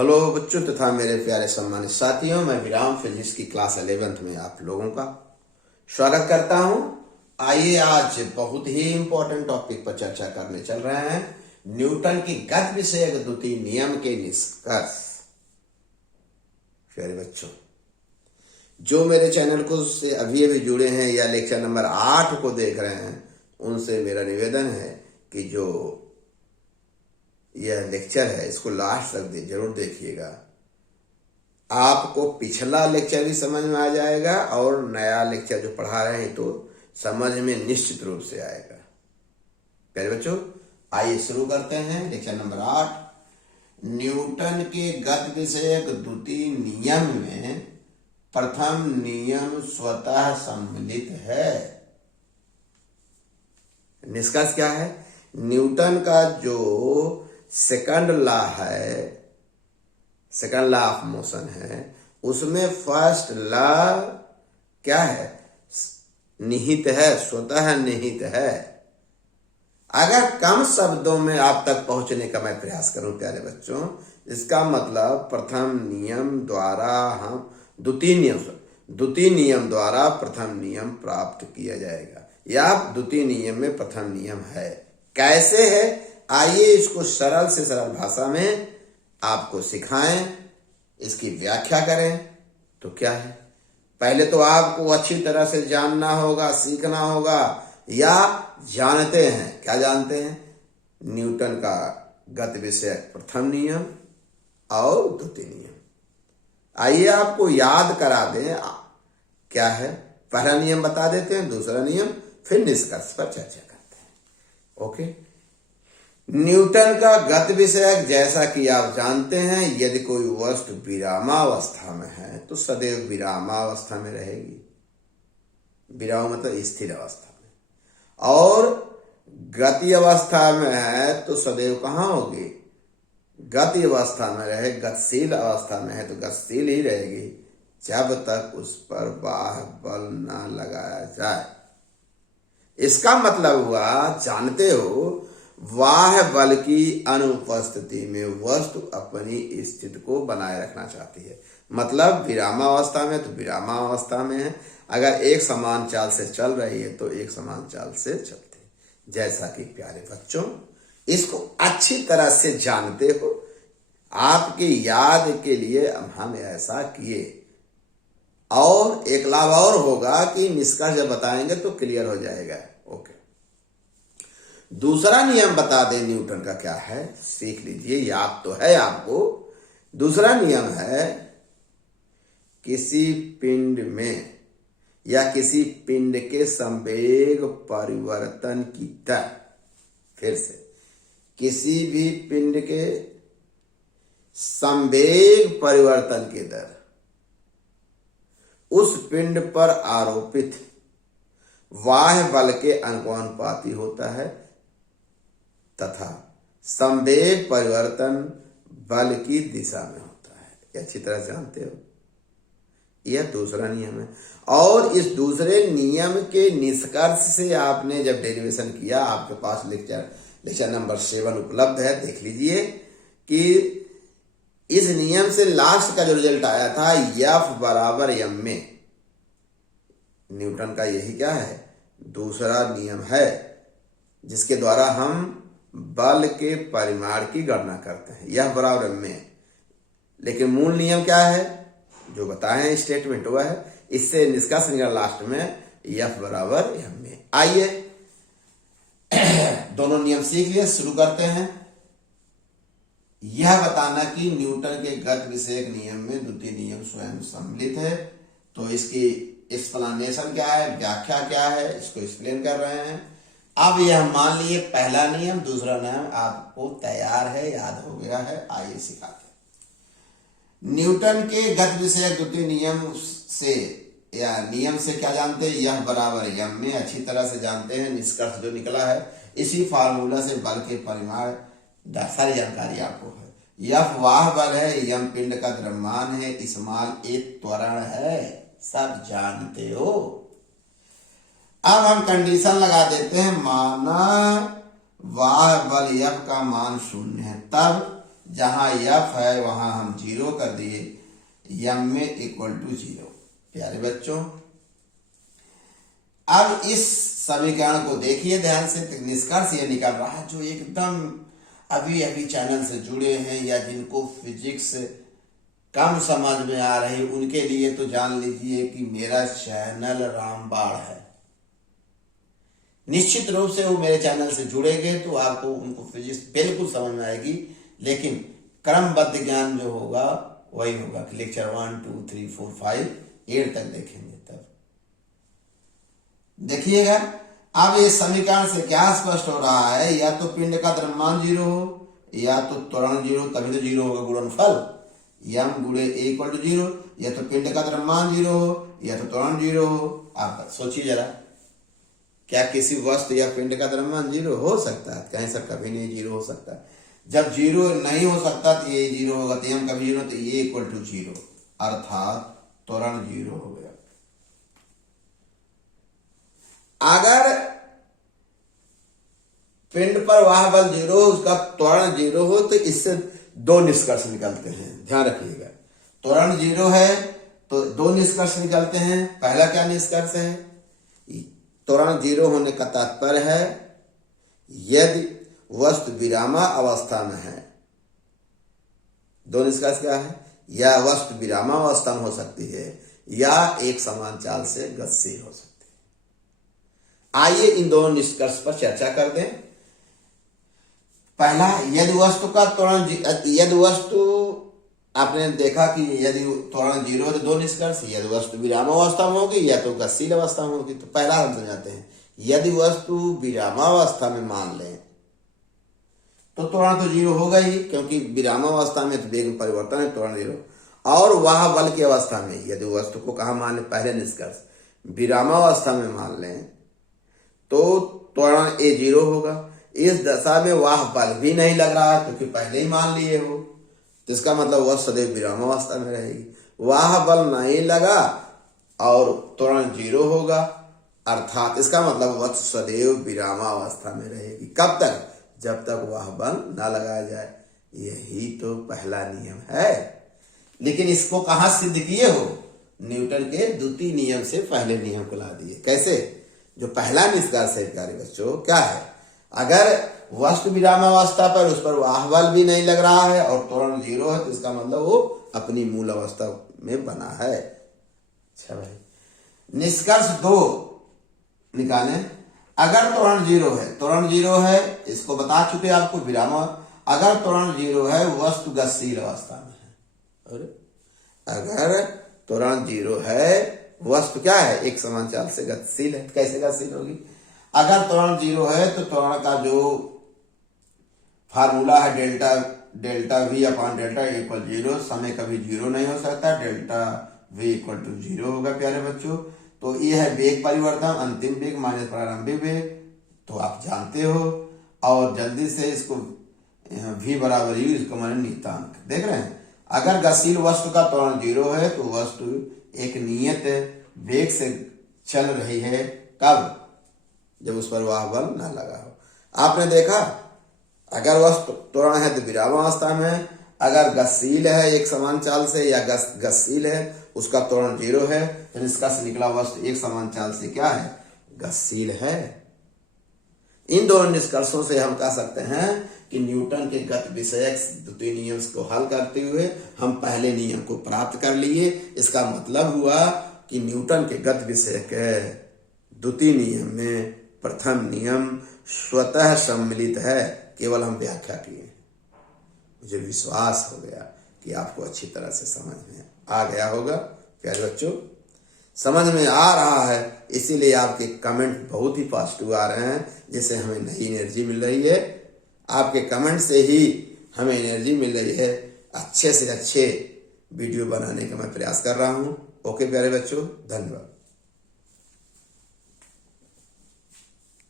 Hello बच्चों तथा मेरे प्यारे सम्मानित साथियों, मैं विराम फिजिक्स की क्लास 11th में आप लोगों का स्वागत करता हूं। आइए आज बहुत ही इंपॉर्टेंट टॉपिक पर चर्चा करने चल रहे हैं, न्यूटन की गति विषयक द्वितीय नियम के निष्कर्ष। प्यारे बच्चों, जो मेरे चैनल को से अभी अभी जुड़े हैं या लेक्चर नंबर 8 को देख रहे हैं, उनसे मेरा निवेदन है कि जो यह लेक्चर है इसको लास्ट तक जरूर देखिएगा। आपको पिछला लेक्चर भी समझ में आ जाएगा और नया लेक्चर जो पढ़ा रहे हैं तो समझ में निश्चित रूप से आएगा। प्यारे बच्चों, आइए शुरू करते हैं लेक्चर नंबर 8। न्यूटन के गति विषयक द्वितीय नियम में प्रथम नियम स्वतः सम्मिलित है। निष्कर्ष क्या है? न्यूटन का जो सेकंड लॉ है, सेकंड लॉ ऑफ मोशन है, उसमें फर्स्ट लॉ क्या है? निहित है, स्वतः निहित है। अगर कम शब्दों में आप तक पहुंचने का मैं प्रयास करूं प्यारे बच्चों, इसका मतलब प्रथम नियम द्वारा हम द्वितीय नियम द्वारा प्रथम नियम प्राप्त किया जाएगा, या द्वितीय नियम में प्रथम नियम है। कैसे है? आइए इसको सरल से सरल भाषा में आपको सिखाएं, इसकी व्याख्या करें। तो क्या है? पहले तो आपको अच्छी तरह से जानना होगा, सीखना होगा, या जानते हैं, क्या जानते हैं? न्यूटन का गति विषयक प्रथम नियम और द्वितीय नियम। आइए आपको याद करा दें क्या है। पहला नियम बता देते हैं, दूसरा नियम, फिर निष्कर्ष पर चर्चा करते हैं। ओके। न्यूटन का गति विषयक, जैसा कि आप जानते हैं, यदि कोई वस्तु विरामावस्था में है तो सदैव विरामावस्था में रहेगी। विराम मतलब स्थिर अवस्था में, और गति अवस्था में है तो सदैव कहाँ होगी? गति अवस्था में रहे, गतिशील अवस्था में है तो गतिशील ही रहेगी जब तक उस पर बाह्य बल ना लगाया जाए। इसका मतलब हुआ, जानते हो, बाह्य बल की अनुपस्थिति में वस्तु अपनी स्थिति को बनाए रखना चाहती है। मतलब विरामावस्था में तो विरामावस्था में है, अगर एक समान चाल से चल रही है तो एक समान चाल से चलती है। जैसा कि प्यारे बच्चों इसको अच्छी तरह से जानते हो, आपके याद के लिए हम ऐसा किए। और एक लाभ और होगा कि निष्कर्ष जब बताएंगे तो क्लियर हो जाएगा। ओके। दूसरा नियम बता दें न्यूटन का क्या है, सीख लीजिए, याद तो है आपको। दूसरा नियम है, किसी पिंड में या किसी पिंड के संवेग परिवर्तन की दर, फिर से, किसी भी पिंड के संवेग परिवर्तन की दर उस पिंड पर आरोपित बाह्य बल के अनुपाती होता है तथा संवेग परिवर्तन बल की दिशा में होता है। ये अच्छी तरह जानते हो, यह दूसरा नियम है। और इस दूसरे नियम के निष्कर्ष से आपने जब डेरिवेशन किया, आपके पास लेक्चर नंबर 7 उपलब्ध है, देख लीजिए कि इस नियम से लास्ट का जो रिजल्ट आया था, F बराबर m में, न्यूटन का यही क्या है? दूसरा नियम है, जिसके द्वारा हम बल के परिमाण की गणना करते हैं। यह बराबर m में, लेकिन मूल नियम क्या है जो बताएं, स्टेटमेंट हुआ है, इससे निष्कर्ष निकला लास्ट में F बराबर m में। आइए दोनों नियम सीख लिए, शुरू करते हैं। यह बताना कि न्यूटन के गति विषयक नियम में द्वितीय नियम स्वयं सम्मिलित है। तो इसकी एक्सप्लेनेशन क्या है, व्याख्या क्या है, इसको एक्सप्लेन कर रहे हैं। अब यह मान लिए पहला नियम, दूसरा नियम आपको तैयार है, याद हो गया है। आइए सिखाते हैं। न्यूटन के गति विषयक द्वितीय नियम से, या नियम से क्या जानते हैं? यह बराबर m में, अच्छी तरह से जानते हैं। निष्कर्ष जो निकला है, इसी फार्मूला से बल के परिमाण सारी जानकारी आपको है। F वाह बल है, m पिंड का द्रव्यमान है, स्मॉल एक त्वरण है, सब जानते हो। अब हम कंडीशन लगा देते हैं, माना वाह बल F का मान 0 है, तब जहां एफ है वहां हम 0 कर दिए, एम में इक्वल टू 0। प्यारे बच्चों, अब इस समीकरण को देखिए ध्यान से, तो निष्कर्ष ये निकल रहा है, जो एकदम अभी अभी चैनल से जुड़े हैं या जिनको फिजिक्स कम समझ में आ रही, उनके लिए तो जान लीजिए कि मेरा चैनल रामबाण है। निश्चित रूप से वो मेरे चैनल से जुड़ेंगे तो आपको उनको फिजिक्स बिल्कुल समझ में आएगी, लेकिन क्रमबद्ध ज्ञान जो होगा वही होगा कि लेक्चर 1 2 3 4 5 8 तक देखेंगे। तब देखिएगा, अब इस समीकरण से क्या स्पष्ट हो रहा है, या तो पिंड का द्रव्यमान 0 हो या तो त्वरण 0, तभी तो 0 होगा गुणनफल m गुणे a इक्वल टू 0, या तो पिंड का द्रव्यमान 0 हो या तो त्वरण 0 हो। आप सोचिए जरा, क्या किसी वस्तु या पिंड का द्रव्यमान 0 हो सकता है? कहीं सर कभी नहीं 0 हो सकता। जब 0 नहीं हो सकता तो ये 0 होगा, तो m कभी 0, तो ये इक्वल टू 0, अर्थात त्वरण 0 हो गया। अगर पिंड पर वह बल 0 हो, उसका त्वरण 0 हो, तो इससे 2 निष्कर्ष निकलते हैं, ध्यान रखिएगा। त्वरण 0 है तो 2 निष्कर्ष निकलते हैं। पहला क्या निष्कर्ष है? त्वरण 0 होने का तात्पर्य है यदि वस्तु विरामा अवस्था में है। 2 निष्कर्ष क्या है? या वस्तु विरामा अवस्था में हो सकती है या एक समान चाल से गतिशील हो सकती है। आइए इन दोनों निष्कर्ष पर चर्चा कर दें। पहला, यदि वस्तु का त्वरण, यदि वस्तु आपने देखा कि यदि त्वरण 0 है तो 2 निष्कर्ष, यदि वस्तु विरामावस्था में होगी या तो गतिशील अवस्था में होगी। तो पहला हम समझाते हैं, यदि वस्तु विरामावस्था में मान लें तो त्वरण तो 0 होगा ही, क्योंकि विरामावस्था में तो वेग में परिवर्तन है, त्वरण 0। और वह बल की अवस्था में, यदि वस्तु को कहाँ मान लें, पहले निष्कर्ष विरामावस्था में मान लें तो त्वरण a 0 होगा। इस दशा में वह बल भी नहीं लग रहा है, क्योंकि पहले ही मान लिए हो, तो इसका मतलब वह सदैव विरामावस्था में रहेगी। वह बल नहीं लगा और त्वरण 0 होगा, अर्थात इसका मतलब वह सदैव विरामावस्था में रहेगी। कब तक? जब तक वह बल ना लगाया जाए। यही तो पहला नियम है। लेकिन इसको कहां सिद्ध किए हो? न्यूटन के द्वितीय नियम से पहले नियम को ला दिए। कैसे? जो पहला निष्कर्ष है प्यारे बच्चों, क्या है? अगर वस्तु विरामावस्था पर उस पर वाह बल भी नहीं लग रहा है और त्वरण 0 है, तो इसका मतलब वो अपनी मूल अवस्था में बना है। अच्छा भाई, निष्कर्ष 2 निकालें। अगर त्वरण 0 है, त्वरण 0 है, इसको बता चुके आपको विरामा। अगर त्वरण 0 है, वस्तु गतिशील अवस्था में है। अगर त्वरण 0 है, वस्तु क्या है? एक समान चाल से गतिशील है। कैसे गतिशील होगी? अगर त्वरण 0 है तो त्वरण का जो फार्मूला है delta v upon delta equal 0, समय कभी 0 नहीं हो सकता, डेल्टा v इक्वल टू 0 होगा प्यारे बच्चों। तो ये है वेग परिवर्तन, अंतिम वेग माइनस प्रारंभिक वेग, तो आप जानते हो। और जल्दी से इसको v बराबर u, इसको माने नियतांक। देख रहे हैं, अगर गतिशील वस्तु का त्वरण 0 है तो वस्तु एक नियत वेग से चल रही है। कब? जब उस पर वाह बल ना लगा हो। आपने देखा, अगर वस्तु त्वरण है तो विरामावस्था में, अगर गतिशील है एक समान चाल से या गतिशील है उसका त्वरण 0 है, तो निष्कर्ष निकला वस्तु एक समान चाल से क्या है? गतिशील है। इन दोनों निष्कर्षों से हम कह सकते हैं कि न्यूटन के गति विषयक द्वितीय नियम को हल करते हुए हम पहले नियम को प्राप्त कर लिए। इसका मतलब हुआ कि न्यूटन के गति विषयक द्वितीय नियम में प्रथम नियम स्वतः सम्मिलित है, केवल हम व्याख्या किए। मुझे विश्वास हो गया कि आपको अच्छी तरह से समझ में आ गया होगा। प्यारे बच्चों, समझ में आ रहा है, इसीलिए आपके कमेंट बहुत ही पॉजिटिव आ रहे हैं, जिससे हमें नई एनर्जी मिल रही है। आपके कमेंट से ही हमें एनर्जी मिल रही है। अच्छे से अच्छे वीडियो बनाने का मैं प्रयास कर रहा हूँ। ओके प्यारे बच्चों, धन्यवाद।